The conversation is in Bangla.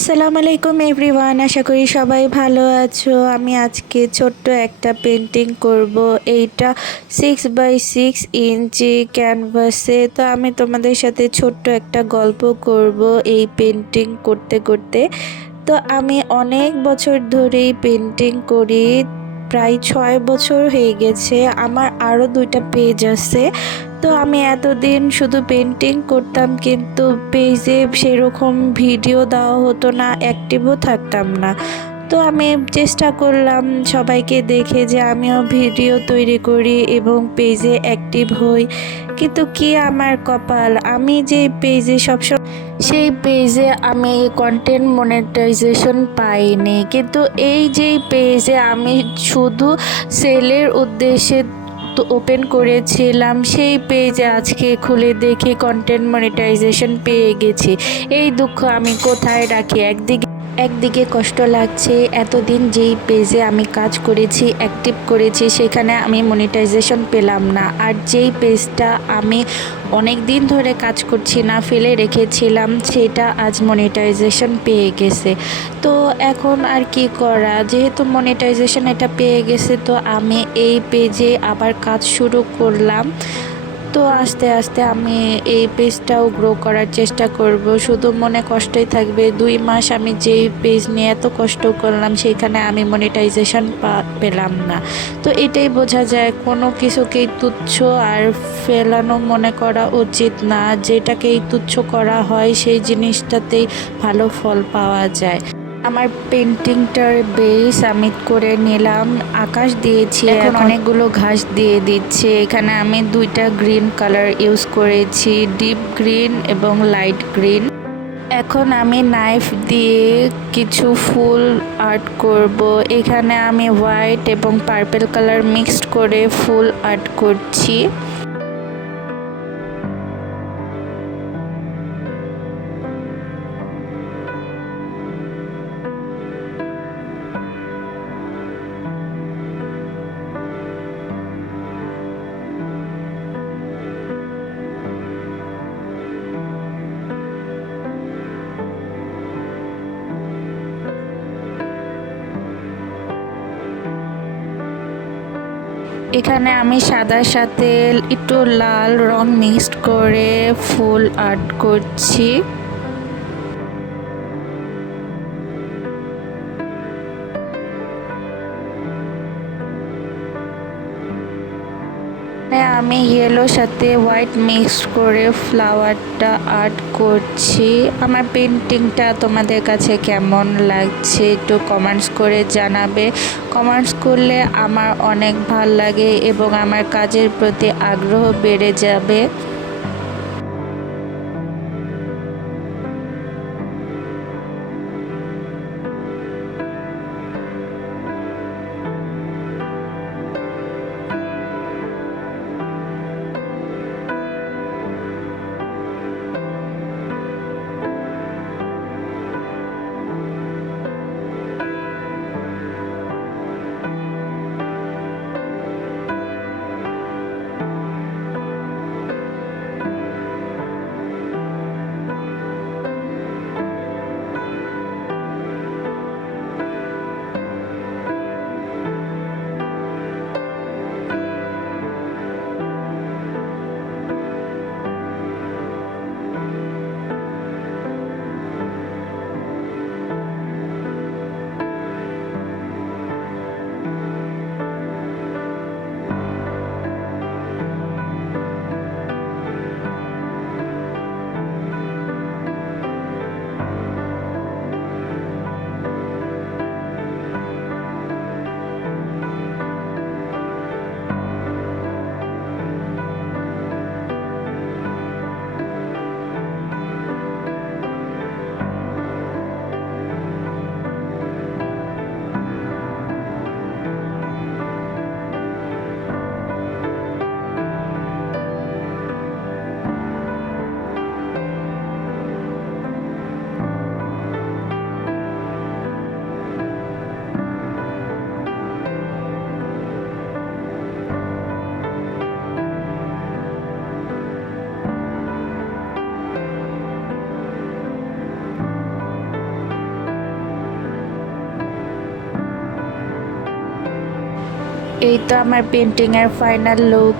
আসসালামু আলাইকুম এভরিওয়ান, আশা করি সবাই ভালো আছো। আমি আজকে ছোট্ট একটা পেন্টিং করব। এইটা 6x6 ইঞ্চি ক্যানভাসে। তো আমি তোমাদের সাথে ছোট্ট একটা গল্প করব এই পেন্টিং করতে করতে। তো আমি অনেক বছর ধরেই পেন্টিং করি, প্রায় 6 বছর হয়ে গেছে। আমার আরও 2টা পেজ আছে। তো আমি এতদিন শুধু পেন্টিং করতাম, কিন্তু পেজে সেরকম ভিডিও দেওয়া হতো না, অ্যাক্টিভও থাকতাম না। তো আমি চেষ্টা করলাম সবাইকে দেখে যে আমিও ভিডিও তৈরি করি এবং পেজে অ্যাক্টিভ হই। কিন্তু কি আমার কপাল, আমি যে পেজে সবসময় সেই পেজে আমি কন্টেন্ট মনিটাইজেশন পাইনি। কিন্তু এই যে পেজে আমি শুধু সেলের উদ্দেশ্যে তো ওপেন করেছিলাম, সেই পেজে আজকে খুলে দেখি কন্টেন্ট মনিটাইজেশন পেয়ে গেছি। এই দুঃখ আমি কোথায় রাখি। একদিকে কষ্ট লাগছে, এতদিন যেই পেজে আমি কাজ করেছি, অ্যাক্টিভ করেছি, সেখানে আমি মনিটাইজেশন পেলাম না। আর যেই পেজটা আমি অনেক দিন ধরে কাজ করছি না, ফেলে রেখেছিলাম, সেটা আজ মনিটাইজেশন পেয়ে গেছে। তো এখন আর কি করা, যেহেতু মনিটাইজেশন এটা পেয়ে গেছে, তো আমি এই পেজে আবার কাজ শুরু করলাম। তো আস্তে আস্তে আমি এই পেজটাও গ্রো করার চেষ্টা করব। শুধু মনে কষ্টই থাকবে, 2 মাস আমি যেই পেজ নিয়ে এত কষ্ট করলাম, সেইখানে আমি মনিটাইজেশন পেলাম না। তো এটাই বোঝা যায় কোনো কিছুকেই তুচ্ছ আর ফেলানো মনে করা উচিত না। যেটাকেই তুচ্ছ করা হয় সেই জিনিসটাতেই ভালো ফল পাওয়া যায়। আমার পেন্টিংটার বেস আমি করে নিলাম, আকাশ দিয়েছি, এখন অনেকগুলো ঘাস দিয়ে দিচ্ছে। এখানে আমি 2টা গ্রিন কালার ইউজ করেছি, ডিপ গ্রিন এবং লাইট গ্রিন। এখন আমি নাইফ দিয়ে কিছু ফুল আর্ট করব। এখানে আমি হোয়াইট এবং পার্পল কালার মিক্সড করে ফুল আর্ট করছি। এখানে আমি সাদার সাথে একটু লাল রং মিক্সড করে ফুল আর্ট করছি। আমি ইয়েলোর সাথে হোয়াইট মিক্স করে ফ্লাওয়ারটা আর্ট করছি। আমার পেন্টিংটা তোমাদের কাছে কেমন লাগছে একটু কমেন্টস করে জানাবে। কমেন্টস করলে আমার অনেক ভাল লাগে এবং আমার কাজের প্রতি আগ্রহ বেড়ে যাবে। এই তো আমার পেন্টিংয়ের ফাইনাল লুক।